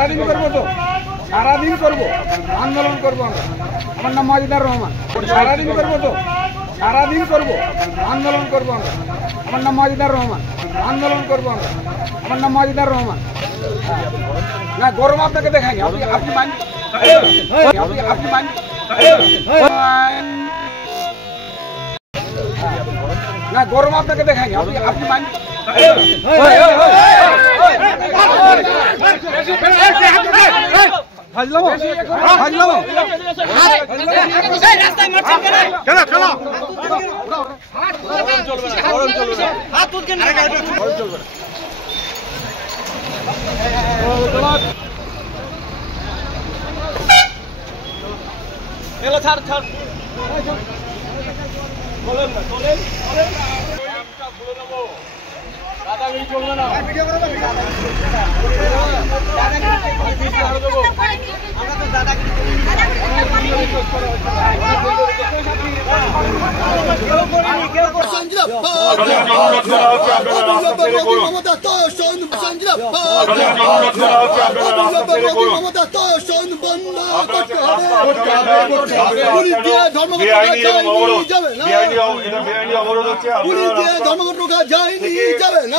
সারাদিন করবো তো, সারাদিন করবো, আন্দোলন করবো আমরা। আমার নাম মাজিদার রহমান। সারাদিন করবো তো, সারাদিন করবো, আন্দোলন করবো আমরা। আমার নাম মাজিদার রহমান। আন্দোলন করবো আমরা। আমার নাম মাজিদার রহমান। না গরম আপনাকে দেখায়নি, আপনি আপনি মানি, আপনি মানি। না গরম আপনাকে দেখায়নি, আপনি আপনি মানি। ছাড় ছাড় বলেন না, চলেন চলেন দাদাগিরি চলবে না। আমরা তো দাদাগিরি ধর্মঘট রোখা যায়নি, যাবে না।